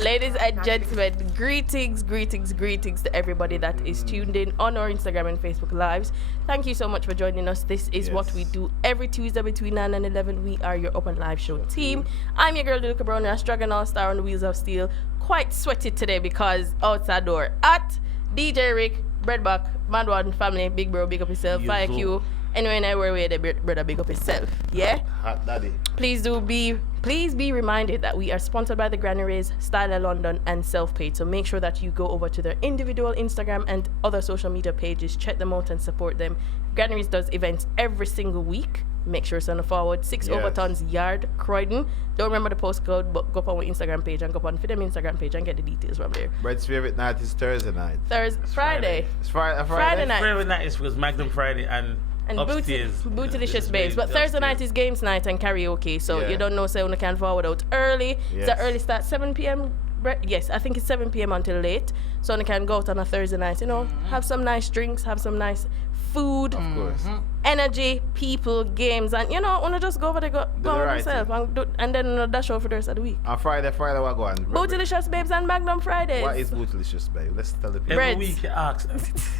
Ladies and gentlemen, greetings to everybody that is tuned in on our Instagram and Facebook lives. Thank you so much for joining us. This is what we do every Tuesday between 9 and 11. We are your open live show team. I'm your girl, Luca Brown, a struggling all-star on the wheels of steel. Quite sweaty today because outside door at DJ Rick, Breadback, Madwan family, big bro, big up yourself, Fire Q. Anyway, and everywhere the brother big up himself. Yeah? Hot daddy. Please be reminded that we are sponsored by the Granny Rays, Styler London, and Self-Paid. So make sure that you go over to their individual Instagram and other social media pages, check them out and support them. Granny Rays does events every single week. Make sure it's on the forward. 6 Overtons Yard, Croydon. Don't remember the postcode, but go up on our Instagram page and go up on them Instagram page and get the details from there. Brett's favorite night is Thursday night. Friday. It's Friday. Friday night. Friday night is was Magnum Friday and upstairs. Bootylicious babes. But Thursday night is games night and karaoke. So you don't know, so you can forward out early. Yes. It's an early start, 7 p.m. Yes, I think it's 7 p.m. until late. So you can go out on a Thursday night, have some nice drinks, have some nice food, of course, energy, people, games, and wanna just go over there, go on yourself, and then dash over for the rest of the week. On Friday what go on? Bootylicious babes and Magnum Fridays. What is Bootylicious babe? Let's tell the people. Every week you ask.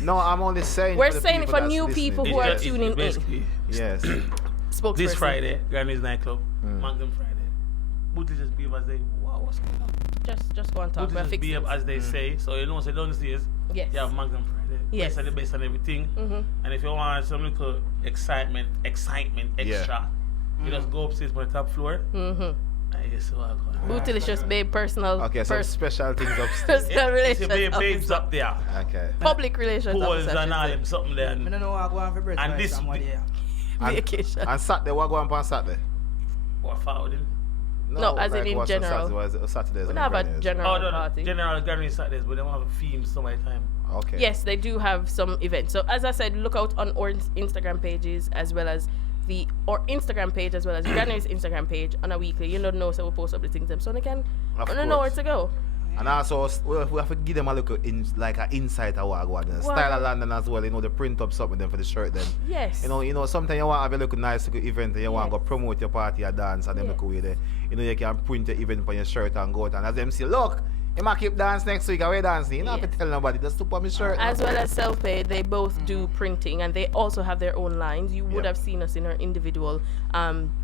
No, I'm only saying. We're saying it for new people who are tuning in. Yes. Spokesperson. This Friday, Granny's nightclub, Magnum Friday. Bootylicious babe as they, wow, what's going on? Just go and talk. Bootylicious babe as they say. So so downstairs. Yes. You have Magnum Friday. Yes. Best of the best and everything. And if you want some little excitement extra, you just go upstairs on the top floor. Bootylicious babe, personal. Okay, some special things upstairs. Personal relations. Babes up there. Okay. Public relations. Pools and all them something there. I don't know what I go on for birthday. And this vacation. And Saturday, what go on Saturday? What foul them? No, as in general. Saturdays. We don't have a general party. General Granny Saturdays, but they don't have a theme summertime. Okay. Yes, they do have some events. So as I said, look out on our Instagram pages as well as our Instagram page as well as Granny's Instagram page on a weekly. You don't know, so we'll post up the things them so they can know where to go. And also, we have to give them a look an insight of what I want. Style of London as well, they print up something them for the shirt then. Yes. Sometimes you want to have a look nice look event and you want to go promote your party or dance and them look away there. You can print your event on your shirt and go out and as them say, look, you might keep dance next week, away dancing. You don't have to tell nobody, just put on my shirt. As well as Self-Paid, they both do printing and they also have their own lines. You would have seen us in our individual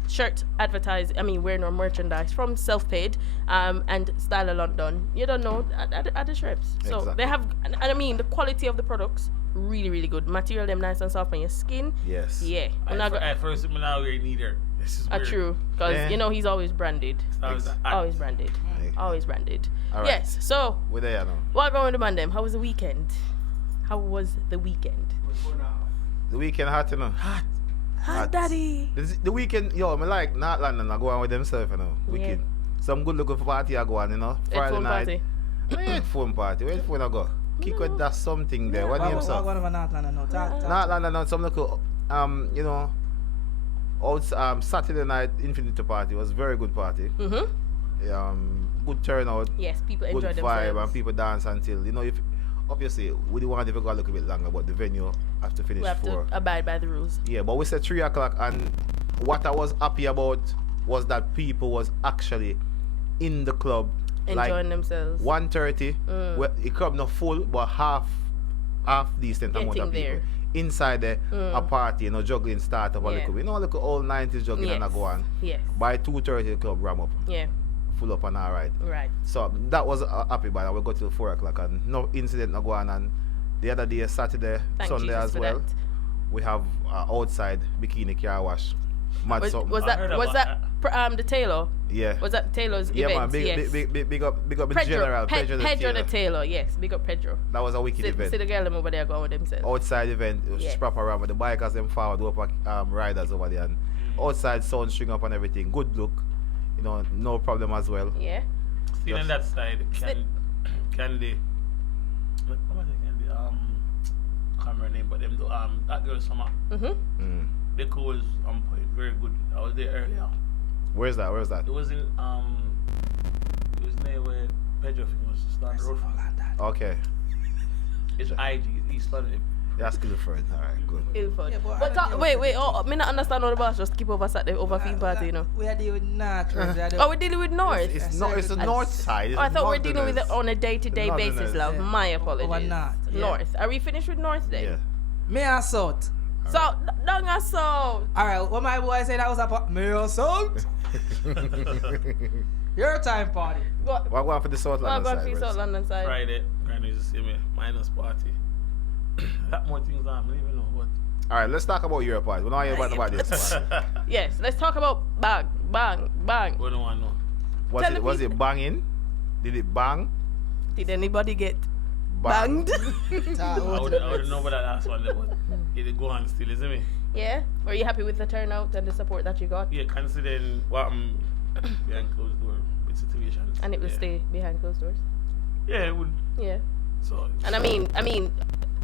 shirt wearing our merchandise from Self-Paid and Style of London. You don't know, at the shops. So they have, and the quality of the products, really, really good. Material them nice and soft on your skin. Yes. Yeah. At first, I'm not wearing either. This is weird. True, because he's always branded. Always branded. Always branded. Right. Yes. So we're there now. What going to man them? How was the weekend? The weekend hot, Hot, daddy. The weekend, I like North London. I go on with themselves, Weekend. Some good looking party I go on, Friday night. Headphone party. Where phone I go? Kick with that something there. What name sir? North London now. North London, some little Saturday night Infinity party was very good party. Good turnout. Yes, people enjoy good themselves. Good vibe and people dance until if obviously we do want to go a little bit longer, but the venue have to finish. We have to abide by the rules. Yeah, but we said 3 o'clock, and what I was happy about was that people was actually in the club enjoying themselves. 1:30. Well, the club not full, but half decent amount of people. Inside there, a party, juggling start up a little bit. A little old 90s juggling and I go on. Yes. By 2:30 the club ram up. Yeah. Full up and alright. Right. So that was happy by that. We got till 4 o'clock and no incident no go on. And the other day, Saturday, Sunday Jesus as well, we have outside bikini car wash. Was that the Taylor? Yeah. Was that Taylor's event? Yeah, man. Big up the general. Pedro the Taylor. Yes, big up Pedro. That was a wicked event. See the girl them over there going with themselves. Outside event, it was proper around with the bikers them forward, riders over there, and outside sound string up and everything. Good look, no problem as well. Yeah. Still on that side, Candy. Can't remember her name, but them do that girl Summer. The call was on point, very good. I was there earlier. Where's that? It was in it was near where Pedro was starting the road from. Okay. It's IG, East London. That's Guildford. All right, good. Ilford. Yeah, but I But don't know wait, what oh, me not understand how the boss just skip over Saturday over theme party, you know. We are dealing with North. Oh, we're dealing with North. It's not. It's the north side. It's Oh, I thought we're dealing with it Northerners. on a day-to-day Northerners. basis, love. Yeah. My Over apologies. North, yeah. North. Are we finished with North then? Yeah. Me and South. So, down your South. Alright, what my boy said that was a me and South. Your time party. What? What going for the South Oh, London going side? for Reds? South London side. Friday, Granny's the same way. Minus party. That more things on, I don't even know what. All right, let's talk about your part. We don't hear about this. Yes, let's talk about bang, bang, bang. We don't want to know. Was it banging? Did it bang? Did anybody get Bang. banged? I wouldn't know about that last one, but it go on still, isn't it? Yeah? Were you happy with the turnout and the support that you got? Yeah, considering what behind closed door with situations. And it will yeah. stay behind closed doors? Yeah, it would. Yeah. So. And I mean,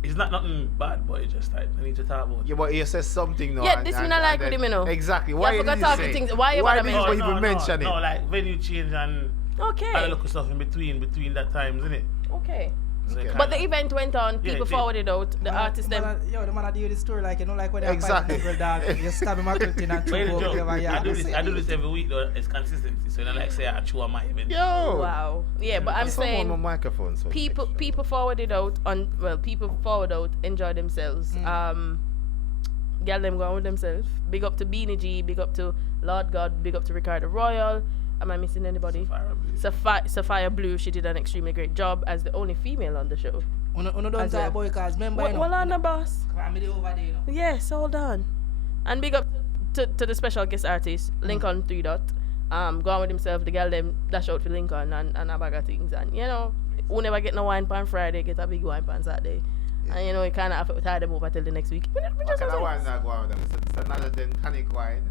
It's not nothing bad, but it's just like I need to talk about. Yeah, but he says something now. Yeah, this me not like with him, you know. Exactly. Yeah, Why I you forgot did talking say? things. Why you Why bother did you mention even mention it? No, like venue change and Okay. other local stuff in between that times, isn't it? Okay. So Okay. But the event went on, Yeah, people it did. forwarded out, the artists them. Yo, the man that deal with the story like you know like when they Exactly. fight dog, you stab him at and But throw it's a over joke. your I yard. do this every week though. It's consistency. So you know, like say I chew on my event. Yo. Wow. Yeah, but I'm Someone on my saying microphone. So people forwarded out people forward out, enjoy themselves. Girl them go on with themselves. Big up to Beanie G, big up to Lord God, big up to Ricardo Royal. Am I missing anybody? Sapphire Blue, she did an extremely great job as the only female on the show. Uno don't As talk well. boy cause remember you know. Well on the boss. I'm over there you know. Yes, hold on. And big up to the special guest artist, Lincoln 3 Dot. Go on with himself, the girl them dash out for Lincoln and a bag of things. And you know, who never get no wine pan Friday, get a big wine pan Saturday. And you know, you kind of have to tie them over till the next week. What kind of wine not go on with them? It's another than tonic wine.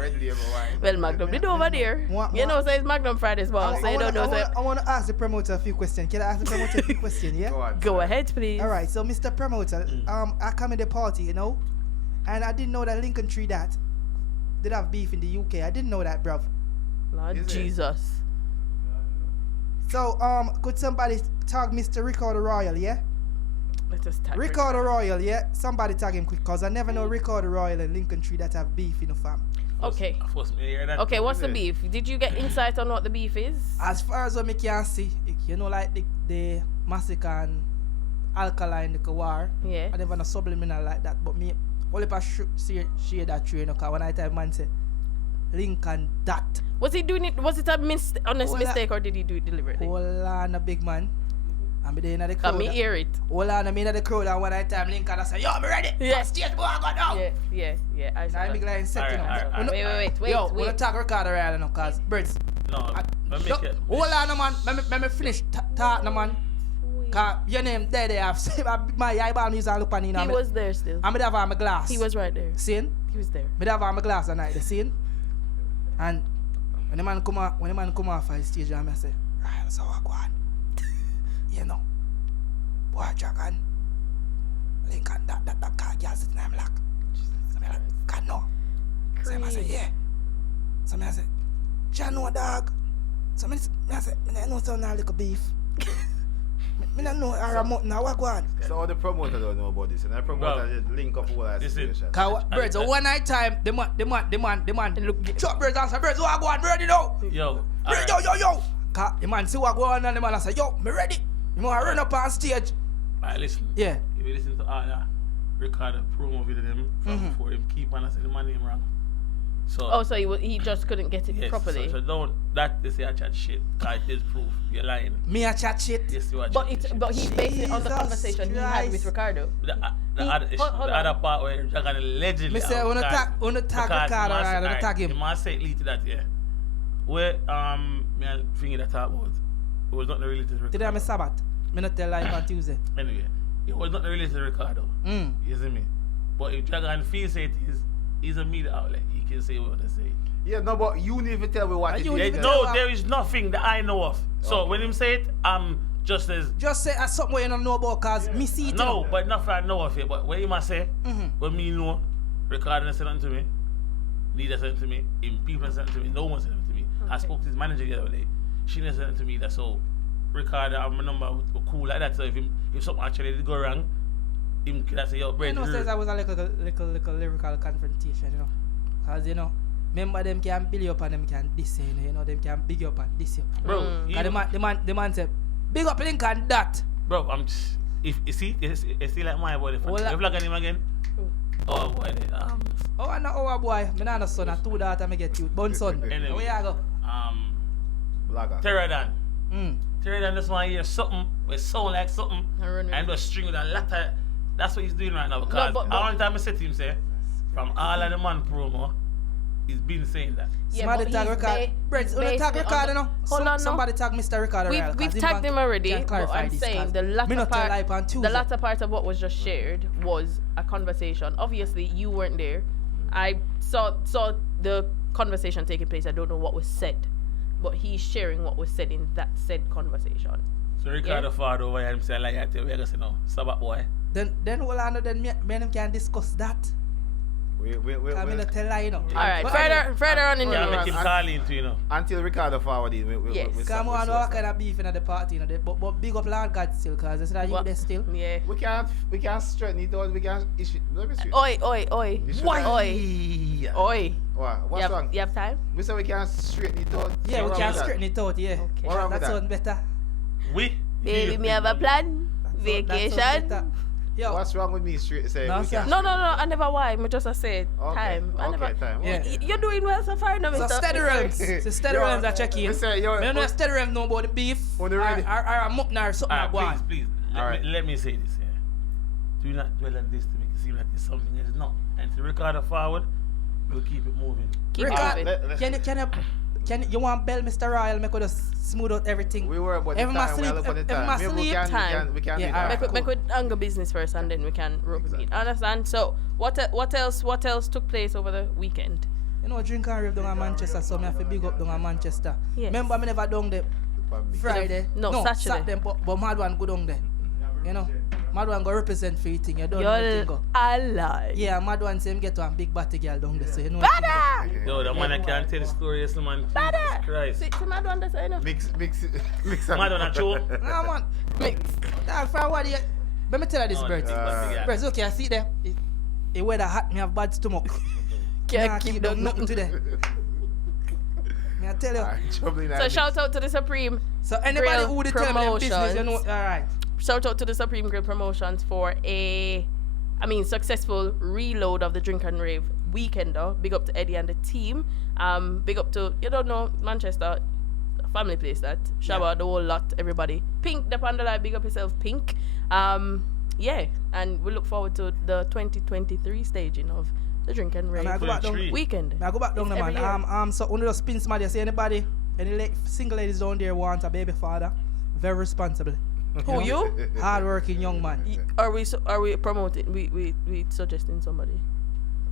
Red label wine. Well, Magnum did over there. You know, so it's Magnum Fridays, boss. So you don't know. So I want to ask the promoter a few questions. Can I ask the promoter a few questions? Yeah. Go on. go sir. ahead, please. All right. So, Mr. Promoter, I come in the party, you know, and I didn't know that Lincoln Tree that did have beef in the UK. I didn't know that, bruv. Lord Is it? Jesus. So, could somebody tag Mr. Ricardo Royal, yeah? Let us tag Ricardo Royal, yeah? Somebody tag him quick, cause I never know Ricardo Royal and Lincoln Tree that have beef in the fam. Okay. Force me to hear that. Okay, what's the it? beef? Did you get insight on what the beef is? As far as what me can see, you know, like the massacre and alkaline the war. Yeah. I never know subliminal like that, but me only if I share that tree, you know, cause when I tell man say Lincoln that. Was he doing it? Was it a honest Well, mistake, or did he do it deliberately? Hold on, a big man. I'm there in the Can crowd. me hear it? Hold on, I'm in the crowd, and when I time Lincoln, I say, yo, me ready. Yeah. Stage boy, I got now. Yeah. I saw Now I that. make like set, you know. Alright, Wait. Yo, wanna talk Ricardo Royal, you know, cause birds. No, let me Yo, make it. hold on, no, man. Let me finish talk, no, man. Cause your name there, they have my eyeball news and look on you now. He was there still. I'm gonna have my glass. He was right there. Seeing? He was there. Me have my glass tonight, the scene. And when the man come off the stage, I say, right, so I go on. You know, boy, Dragon, Lincoln, that car, gas, it's name lock. So me like, God no. So I say, yeah. So I say, John, no dog. So I say, I know some little beef. I don't know how mutton, how I go on. So the promoter don't know about this, and the promoter just link up all that Listen. situation. Cause birds, one night time, the man, look, chop birds and say, birds, what I go on, me ready now. Yo. Ready, yo. Cause the man see what go on and the man I say, yo, me ready. You know, I run up on stage. Alright, listen. Yeah. If you listen to all that record a promo video them from before him keep on saying the man name wrong. So Oh, so he just couldn't get it yes, properly. So don't that they say I chat shit. Cause it is proof. You're lying. Me a chat shit. Yes, you are But chatting shit. he based it on the Jesus conversation he had with Christ. Ricardo. The Hold on. other part where you're gonna allegedly. Me say, wanna tag Ricardo, right? Wanna tag him. The man said lead to that, yeah. Where me and thinking that talk about. It was not related to Ricardo. Today I'm a Sabbath. Me not tell life on Tuesday. Anyway, it was not related to Ricardo. You see me? But if Dragon feels say it is, he's a media outlet. He can say what they say. Yeah, no, but you need to tell me what it You is. need to No, tell- there is nothing that I know of. So Okay. when him say it, I'm just as Just say something where you don't know about cause me see it. no, but nothing I know of it. But when he must say, when me know, Ricardo said something to me, leader said something to me, people said something to me, no one said something to me. I spoke to his manager the other day. She said something to me that so Ricardo, I'm a number cool like that. So if something actually did go wrong, him could have say, yo, You bread. know, says I was a little lyrical confrontation, you know. Because, you know, remember them can build you up and them can diss you, you know, them can big you up and diss you. Bro, Because the man said, big up Lincoln that. bro, I'm just, if you see, it's still like my boy. If you vlog on him again, oh boy, Oh, I know our boy. I not a son, I two daughters, I get you. Born son. Anyway. Where you go? Blagger. Terradan. Mm. Terradan just want to hear something, but sound like something, and just string with a lot of, that's what he's doing right now, because but- all the time I said to him, say, from all of the man promo, he's been saying that. Somebody tag record. Brett, you tag record, you know? Hold on, Somebody tag Mr. Record. We've tagged him already, but I'm saying the latter part of what was just shared was a conversation. Obviously, you weren't there. I saw the conversation taking place. I don't know what was said, but he's sharing what was said in that said conversation. So Ricardo Ford over here, him say, like, I tell you, we're going to say, no, Sabbath boy. Then all I know, then me and him can discuss that. Wait. I'm going to tell her, you know. Alright, But further on in Yeah, the make him call in to, you know. Until Ricardo forward it. Yes. Come on, what kind of beef in the party, you know? But big up Lord God still, because it's not you What? there still. Yeah. We can't straighten it out. We can't issue. Let me see. Oi. You should Oi. have- Oi. What? What's wrong? You have time? We say we can't straighten it out. Yeah, What's we wrong can with that? straighten it out, yeah. Okay. What wrong That with sounds better. Baby, me have a plan. That sound Vacation. better. Yo, What's wrong with me? Straight say No, we sir. can't. No, I never why. I just said Okay. time. I Okay, never. time. Yeah. Okay. You're doing well so far, no, so Mr. steady realms. So steady Yo, realms are checking. we say, yo, I don't know if steady realms know about the beef. On Or the ready. a mukna or something like Alright, that. please, Alright. let me say this here. Do not dwell on this to make it seem like it's something it's not. And to Ricardo forward, we'll keep it moving. Keep it Record, moving. can you want Bell Mr. Royal make just smooth out everything? We were about the Every time. man We sleep, look at the every time. man Maybe sleep. we can Yeah, do alright. that. Make with anger business first, and then we can rope it. Understand? So, what else took place over the weekend? You know, drink and rave down in Manchester, so I have to big up down in Manchester. Yes. Remember, I never done the Friday. No, Saturday. But Mad One go down there. You know, Mad One go represent for thing. You don't know You're anything go. alive. Yeah, Mad One say him get one big batty girl down there, so you know. Bada! Yo, the man that can't tell the story, yes, man. Bada! Jesus Christ. See, mad one that's enough. Mix. Madonna Cho. Nah, man. Mix. Dog, for what you... Let me tell you this, Oh, Bert. big batty girl. Bert, okay, I see there. The weather hot, me have bad stomach. Can't Nah, keep down them nothing today. Me I tell you. So shout out to the Supreme. So anybody Grill who would tell me them business, you know, Promotions. alright. Shout out to the Supreme Grill Promotions for successful reload of the Drink and Rave weekender. Big up to Eddie and the team. Big up to, you don't know, Manchester, family place that. Shower, the whole lot, everybody. Pink, the Panda Live, big up yourself, Pink. Yeah, and we look forward to the 2023 staging of the Drink and Rave I go back down. weekend. I go back down It's there, every man. year. So one of those spin somebody, say anybody, any single ladies down there want a baby father, very responsible. Who, you? Hard-working young man. Are we promoting? We suggesting somebody?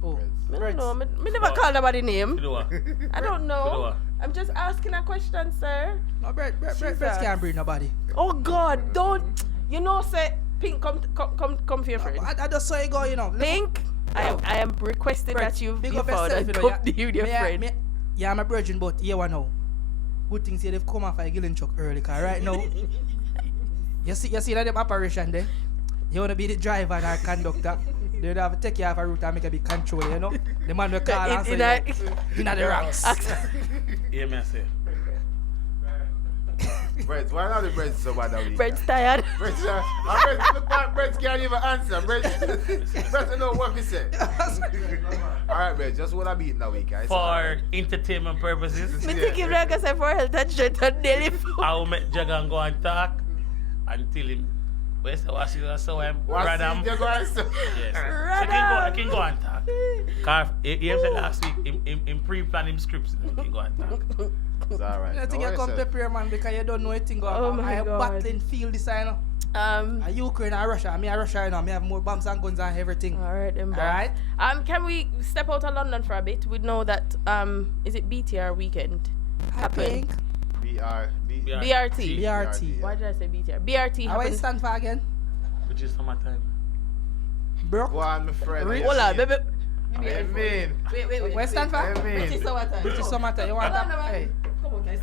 Oh, I Brett. don't know. Me never call nobody name. You know what? I don't You know. know what? I'm just asking a question, sir. No, Brett Jesus. can't bring nobody. Oh God, don't. You know, say Pink, come for your friend. I just saw you go, you know. Look, Pink, I am requesting Brett, that you big be up found yourself, and you know. come to you, your friend. Yeah, I'm a virgin, but here one now. Good thing say they've come off a Gillen truck early, cause right now, you see that them operation there. You wanna be the driver and our conductor. They would have to take you off a route and make a big control, you know. The man will call and say, in the rocks. Yeah, man, say. Brett, why not the Brett so bad that week? Brett's tired. Brett, Brett can't even answer. Brett know what we say. Alright, Brett, just what I beat that week, guys. For entertainment purposes, Me think him like I say for health and strength and daily food. I will make Jagan go and talk until him. Where's the what's it? So I'm Radam. What's Yes. So I can go and talk. Cause he said last week, him pre-plan him scripts. He can go and talk. It's alright. I think you come prepare, man, because you don't know anything. Oh my I God. battling field this, you know. Ukraine and Russia. Me and Russia, you know. Me have more bombs and guns and everything. Alright, then. Alright? Can we step out of London for a bit? We know that is it BTR weekend? I think. BRT. BRT. Why did I say BTR? BRT How I happened. stand for again? Which is summertime. Bro. Go on, my friend. Hold on, baby. I mean, Wait. Where stand for? British summertime. British summertime. You want Hold on, that? man. Hey. Come on, guys.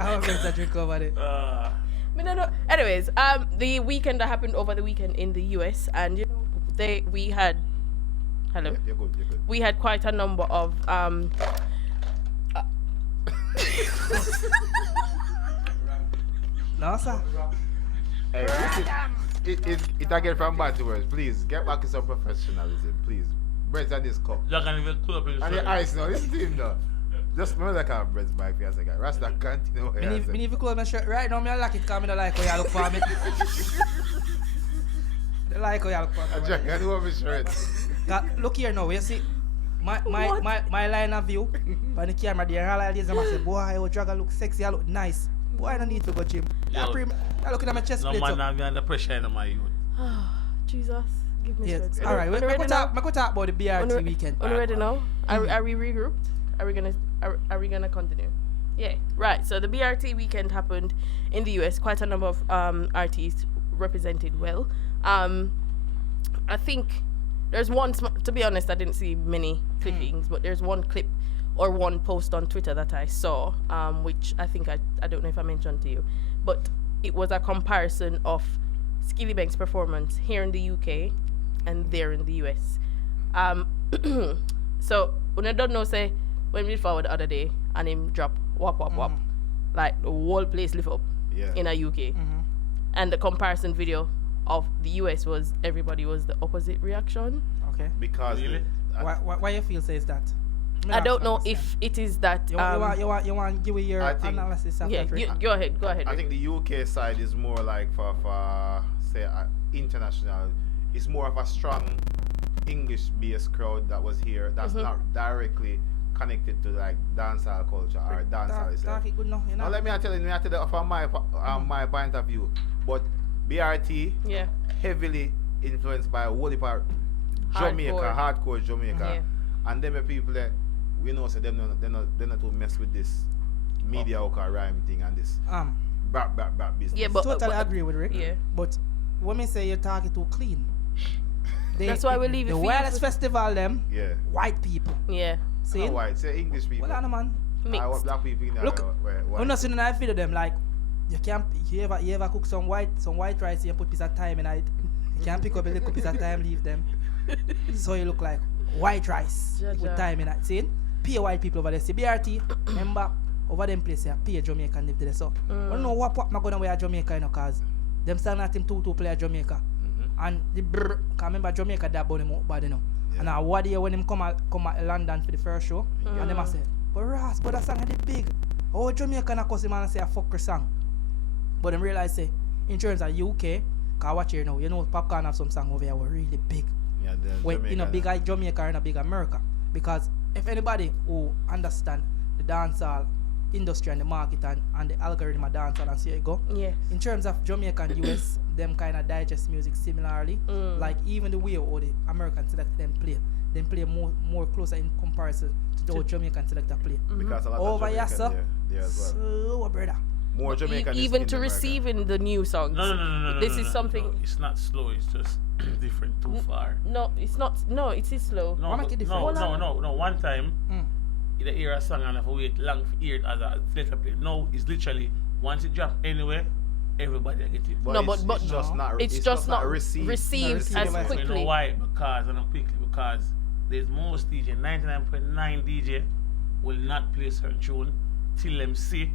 How much a drink over there? Me No. Anyways, the weekend that happened over the weekend in the US, and you know, we had. Hello. Yeah, you're good. We had quite a number of No, sir. Hey, it again from bad to worse. Please get back to some professionalism, please. Breads and this cup. Jack can even pull up in the And the ice now, listen to him now. Just remember that kind of breads back for a second. Rasta continue. Me need to close my shirt right now. Me like it because I don't like how you look for me. I like how you look for me. Jack, I do have a shirt. Look here now, you see my line of view on the camera there, all I did is I say, boy, your dragon look sexy, I look nice. Boy, I don't need to go gym. Yo, I looking at my chest No plate. man, I'm under pressure in my youth. Jesus, give me Yes. strength. All right, we're going to talk about the BRT weekend. Are we ready now? Are we regrouped? Are we gonna continue? Yeah. Right. So the BRT weekend happened in the US. Quite a number of artists represented well. I think there's one. To be honest, I didn't see many clippings, but there's one clip or one post on Twitter that I saw, which I think I don't know if I mentioned to you, but it was a comparison of Skilly Bank's performance here in the UK and there in the US. So when I don't know, say when we forward the other day and him drop whop, like the whole place lift up in a UK, and the comparison video of the US was everybody was the opposite reaction. Okay. Because Really? Why you feel says that? I don't know if it is that. You want to give your I think- analysis of Yeah, that. go ahead. I Rick. think the UK side is more like for say international. It's more of a strong English-based crowd that was here. That's not directly connected to like dancehall culture or dancehall itself. Talk it good now, you know. Now let me tell you from my point of view. But BRT Yeah. heavily influenced by whole heap of Jamaica, hardcore Jamaica, and them people that we know say them not to mess with this mediocre rhyme thing and this back business. Yeah, but Totally agree with Rick. Yeah. But when me say you're talking too clean. That's why we leave it the for you wildest to- festival them Yeah. white people. Yeah. See? Not white, say English people. Well, I know, man. Mixed. Black people in there. Look, white. I'm not seeing I feel them like you can't. You ever cook some white rice and put piece of thyme in it. You can't pick up a little piece of thyme, leave them. So you look like white rice with thyme in it. See? Pay white people over there. See BRT. Remember over them place here, pay Jamaican live there. So I don't know what am I gonna wear Jamaica, you know, cause them still not him two player Jamaica. And the can't remember Jamaica that body more bad, you know. Yeah. And now what year when him come at London for the first show, and them I say, but Ross, but that song is big. Oh, Jamaica na cause him and say a fucker song. But them realize say, in terms of UK, cause watch here now, you know Popcorn have some song over here were really big. Yeah, When in a big Jamaica and a big America. Because if anybody who understand the dancehall industry and the market and the algorithm of dancehall and see how it go. Yeah. In terms of Jamaica and US, them kind of digest music similarly. Like even the way how the American select them play more closer in comparison to the Jamaican selector play. Because a lot Over of here, Jamaican sir, there as well. slow, brother. More Jamaican Even in to America. receiving the new songs. No. This is something. No, it's not slow. It's just different. Too far. No, it's not. No, it is slow. No, What make it different? no. One time, in the hear a song and have to wait long for hear it as a later play. No, it's literally once it drop anywhere, everybody get it. But No, it's, but it's just not. it's just not received. received as You know quickly. why? Because there's most DJ, 99.9 DJ will not play certain tune till them see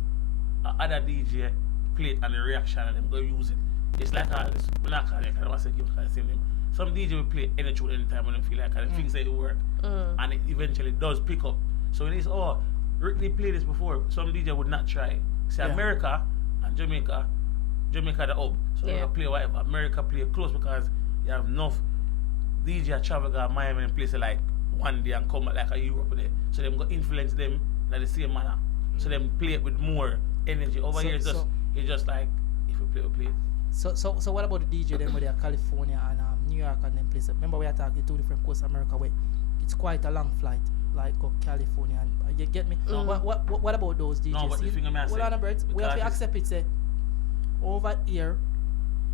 a other DJ play it and the reaction and them go use it. It's like all this. I'm not calling it because I want to keep calling them. Some DJ will play any tune anytime when they feel like and things that it work. And it eventually does pick up. So it is, Rick, they played this before. Some DJ would not try. See, Yeah. America and Jamaica the hub. So they play whatever. America play close because you have enough DJ travel to Miami and places like one day and come back like a Europe there. So them go influence them in the same manner. So them play it with more energy. Over here it's just like if we play, we play. So what about the DJ them where they are California and New York and them places? Remember we are talking two different coasts of America where it's quite a long flight, like go California and you get me? What about those DJs? No, but the thing I'm hold saying, on a minute. We have to because accept it say over here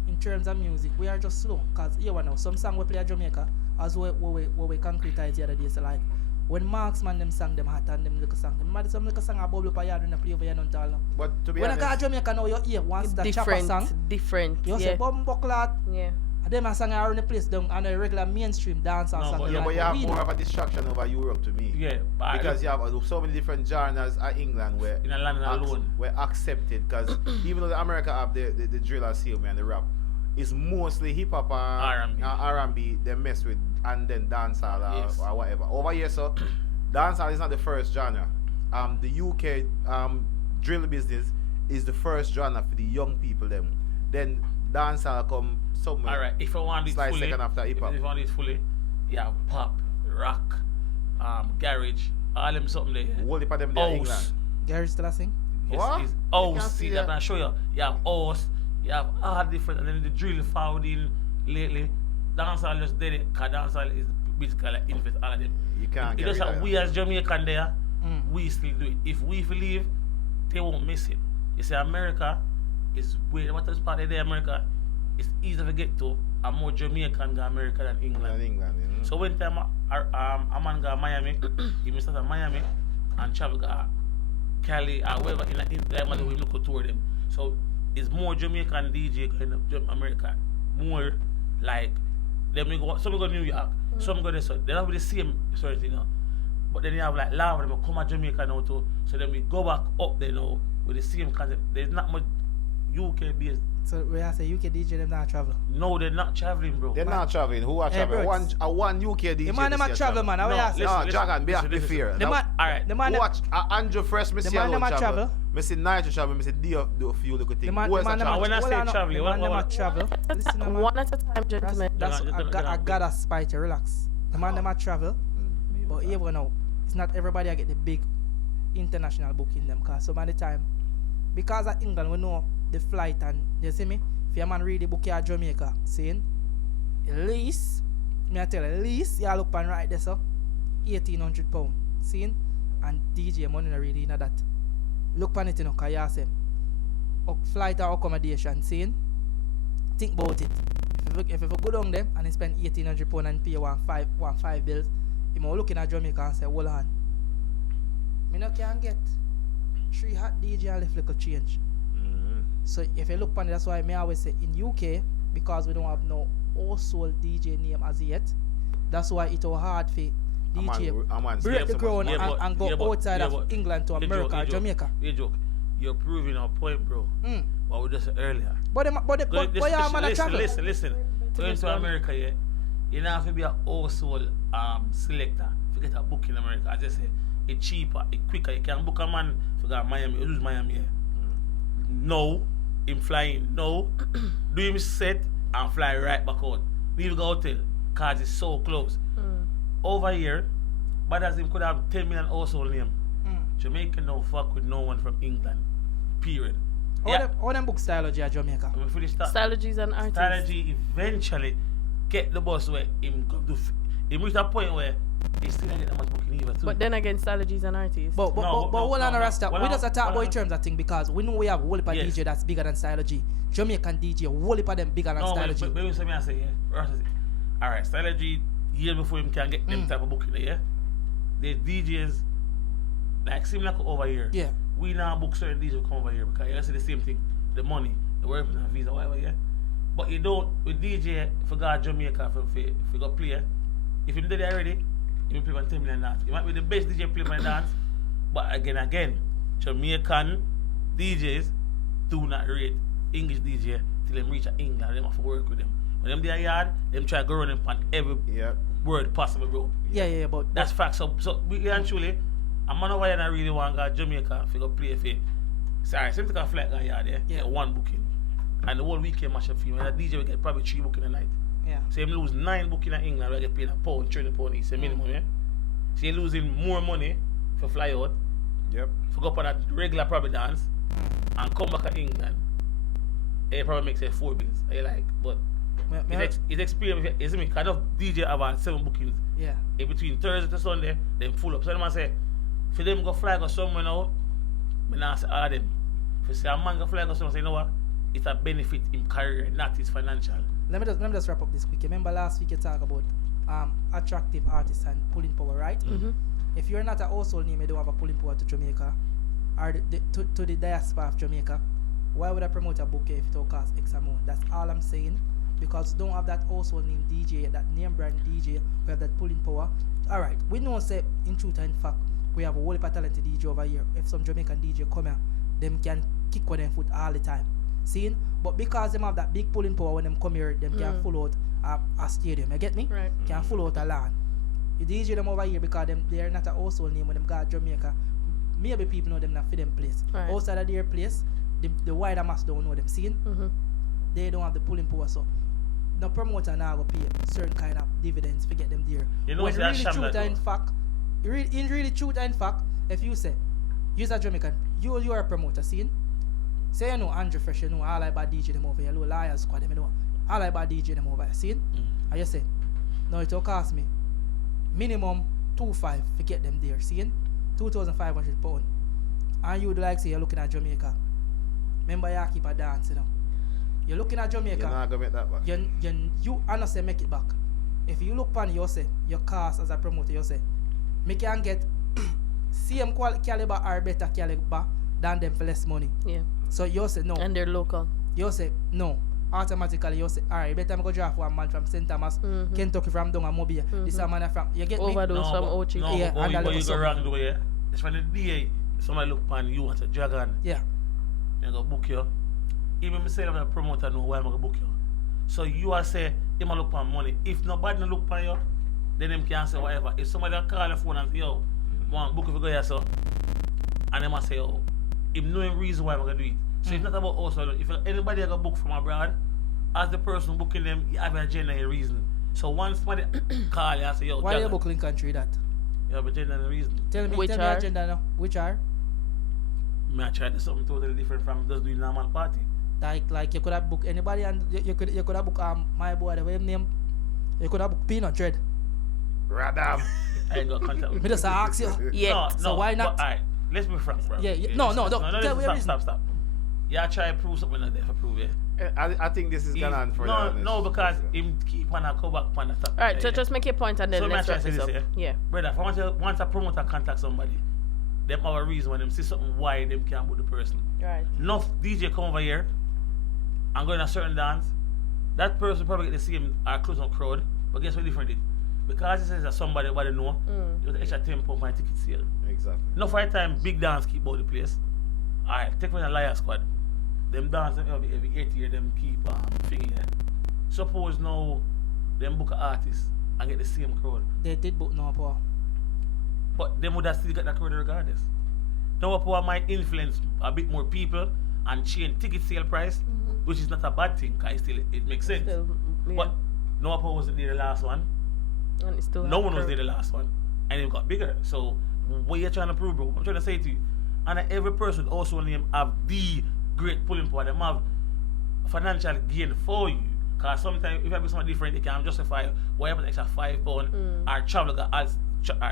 in terms of music we are just slow. Cause here we know some song we play at Jamaica as we concretize the other day. So like when Marksman them sang them hot and them little song, them mad some little song a bubble up a yard when they play over here and all now. But to be When I honest, go to Jamaica now, you hear once the chopper song, different. you Yeah. say Bumbucklat, Yeah. and them a song around the place down and a regular mainstream dance No, song. but yeah, them but you like, have we more know. of a distraction over Europe to me. Yeah, but Because you have so many different genres at England where in a land alone. were accepted. Because even though the America have the drill and seal and the rap, it's mostly hip hop and R&B they mess with, and then dancehall Yes. or whatever. Over here, so dancehall is not the first genre. The UK drill business is the first genre for the young people them. Then dancehall come somewhere. Alright, if I want it Slice fully, second after hip hop. if I want it fully, you have pop, rock, garage, all them something there. Whole heap of them there in England. House. Gary still a sing? Yes, What? it's You can't house. see See, that. that I show you. You have house, you have all different, and then the drill found in lately. Dancehall just did it, because dancehall is basically like infest all of them. You can't It get just rid like of we that. as Jamaican there, Mm. we still do it. If we believe, they won't miss it. You see, America is way, what is part of the America, it's easy to get to. I'm more Jamaican than America than England. In England, you know. So when time a man go to Miami, he must start at Miami and travel to Cali or wherever in that man we look to tour them. So it's more Jamaican DJ kind of America. More like them go some go to New York, some go there, so they don't have the same sort of thing, you know. But then you have like Lava, them come to Jamaica now too. So then we go back up there now with the same concept. There's not much UK based. So we have to say UK DJ them not travel. No, they're not traveling, bro. They're not traveling. Who are Hey, traveling? Brooks. One UK DJ. The man them this a year travel, man. How No, we ask? listen, No, Dragon, be listen. fair. The Now, man, alright. the man, watch Andrew Fresh, me The see man them a alone travel. Me see Nigel travel, me see Dio do a few little the things. man, Who the else a man them travel? When I hold say on, traveling, the man them a what- travel. Listen, man. One at a time, gentlemen. That's Don't- I don't- got don't- a spite to relax. The man them a travel, but even now, it's not everybody I get the big international booking them. Cause some of the time, because of England, we know the flight and you see me. If your man read the book here at Jamaica, saying at least, me I tell you, at least you look and right there, so £1,800, seeing, and DJ money not really in that. Look on it, you know, cause you say, flight or accommodation, seeing, think about it. If you go down there and you spend £1,800 and pay one five bills, you might looking at Jamaica and say, hold on, me not can get 3 hot DJ and left little change. So if you look on it, that's why I always say in UK, because we don't have no household DJ name as yet, that's why it's hard for DJ break the ground Yeah, but- and go yeah, but- outside yeah, of but- England to You America joke, or you Jamaica. You joke. You're proving our point, bro. Mm. What we just said earlier. But yeah, man, I travel. Listen. Going to America, yeah, you don't have to be a household selector. Forget a book in America. As I say, it's cheaper, it's quicker. You can book a man for go to Miami. You lose Miami, yeah. No, him flying. No, do him set and fly right back out. Leave the hotel because it's so close. Over here, but as him could have 10 million household name. Jamaica no fuck with no one from England. Period. All them book stylogy at Jamaica. When we finish that, Stylogies and artists. strategy eventually get the bus where him go to him reach a point where he still don't get that much booking either too. But then again, stylogies and artists. But hold on, Rasta. Hold We on, just talk hold about on. terms of thing because we know we have a whole heap of Yes. DJ that's bigger than Stylogy. Jamaican DJ, a whole heap of them bigger than no, but Stylogy. maybe something I say, yeah. Rasta say, alright, strategy years before him can get them type of booking there, yeah. There's DJs like similar to over here. Yeah. We now book certain DJs who come over here because you see the same thing. The money, the work and visa, whatever, yeah. But you don't with DJ for go to Jamaica for go play. If him did it already, he will play on 10 million dance. He might be the best DJ play my dance, but again, Jamaican DJs do not rate English DJ till them reach England. Them have to work with them. When them there yard, them try to go run them on every word possible, bro. Yeah, but That's fact. So we actually, a man over here that really want to go to Jamaica for go play for. Sorry, same thing a flight guy yard there. Yeah. Get one booking, and the whole weekend mash up for him. And that DJ will get probably 3 booking a night. yeah. So him lose 9 booking in England, we get paid £1, £30 it's a minimum, yeah. So you losing more money for fly out, Yep. for go up on a regular probably dance, and come back to England. It probably makes it 4 bills. I like, but it's experience. You see me, kind of DJ about 7 bookings yeah. in between Thursday to Sunday, then full up. So them I say, for them go fly go somewhere now, I not say all of them. If you say a man go fly go somewhere, say you know what, it's a benefit in career, not his financial. Let me just wrap up this quick. Remember last week you talked about attractive artists and pulling power, right? If you're not a household name, you don't have a pulling power to Jamaica or to the diaspora of Jamaica, why would I promote a book if it will cost X amount? That's all I'm saying. Because don't have that household name DJ, that name brand DJ, we have that pulling power. Alright, we know say in truth and fact, we have a whole heap of talented DJ over here. If some Jamaican DJ come here, them can kick on them foot all the time. Seeing? But because them have that big pulling power when them come here, them can full out a stadium. You get me? Right. Can full out a land. You DJ them over here because they're not a household name when them got Jamaica. Maybe people know them not for them place. Right. Outside of their place, the wider mass don't know them. Seeing? They don't have the pulling power, so the promoter now will pay certain kind of dividends to get them there. You know when that really truth and fact, in really truth and fact, if you say you're a Jamaican, you are a promoter, seeing? Say you know Andrew Fresh, you know all about DJ them over here, little Liars Squad, them, you know all about DJ them over here, seeing? And you say, no, it will cost me minimum 2,500 to get them there, seeing? £2,500. And you would like say you're looking at Jamaica. Remember you keep a dance, you know. You're looking at Jamaica. You're not gonna make that back. You honestly make it back. If you look on you say your cost as a promoter, you say me can get same caliber or better caliber than them for less money. Yeah. So you say no. And they're local. You say no. Automatically you say, alright, better I go draft one man from St. Thomas, Kentucky from Down and Mobile. This a man from you get Overdose from Ochi. No, yeah, but and you go wrong the way. It's when the day somebody look upon you as a dragon. Yeah. They go book you. Even me say I'm a promoter know why I'm gonna book you. So you are say him a look upon money. If nobody no look upon you, then them can say whatever. If somebody call the phone and say, yo, want book if you go here, so and them say, yo, him know him reason why I'm gonna do it. So it's not about us. If anybody got book from abroad, as the person booking them, you have a genuine reason. So once somebody call you and say, yo, why you book Lincoln Tree that? You have a genuine reason. Tell me your agenda now. Which are? I try to do something totally different from just doing normal party. Like you could have booked anybody and you could have booked my boy, the way name. You could have booked Peanut Dread. Radam. I ain't got contact with Me just ask you. Yeah. No, So why not? Alright, let's be frank, bro. Yeah. No. Tell me your reason. Stop. Yeah, try to prove something not there for prove it. I think this is going on for No, because him keep on a come back on the top. Alright, so just make your point and then So let's me wrap try to this say up. this, Yeah. Brother, if once a promoter contact somebody, them have a reason when them see something why them can't book the person. Right. Enough DJ come over here and go in a certain dance, that person probably get the same close on crowd, but guess what different it? Because it says that somebody know, you got extra 10 pound for my ticket sale. Exactly. Enough for time, big dance keep out the place. Alright, take from the Liar Squad. Them dance every 8 year, them keep thingy there. Suppose now, them book an artist and get the same crowd. They did book no power. But them would have still got that crowd regardless. Now power might influence a bit more people and change ticket sale price, which is not a bad thing, because it makes sense. Still, yeah. But no power wasn't there the last one. And it's still No one was there the last one. And it got bigger. So what you trying to prove, bro? I'm trying to say to you. And every person also name have the great pulling power. They have financial gain for you. Because sometimes if you have something different, you can justify whatever the extra £5 or travel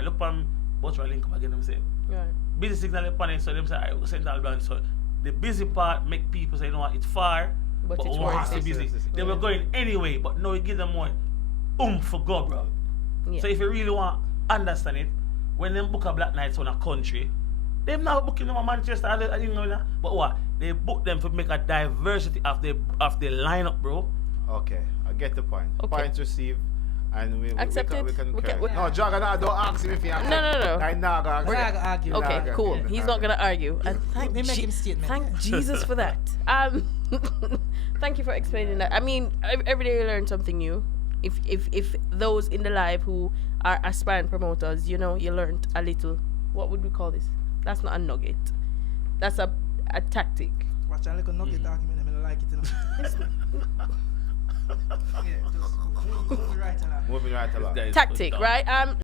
look on what's my link up again, them say. Right. Busy signal upon it, so them say, I will send all down. So the busy part make people say, you know what, it's far, But it's we're worth still it. busy. Yes. They were going anyway, but now you give them more for go, bro. Yeah. So if you really want to understand it, when them book a Black Nights on a country, them not booking them a Manchester, I didn't know that. But what? They book them to make a diversity of the lineup, bro. Okay, I get the point. Okay. Point received. And we Accepted? we can We can- carry. we- No, Juggernaut, don't ask him if he accept. No. I'm not gonna We're not gonna argue. Okay, Nah, cool. nah, He's nah. not gonna argue. And thank Me make him statement. Thank Jesus for that. Thank you for explaining that. I mean, every day you learn something new. If those in the live who are aspiring promoters, you know, you learned a little. What would we call this? That's not a nugget. That's a tactic. Watch a little nugget argument. I mean, I like it, you know. Yeah, just moving right along. Moving right along. This guy is Tactic, so dumb. right?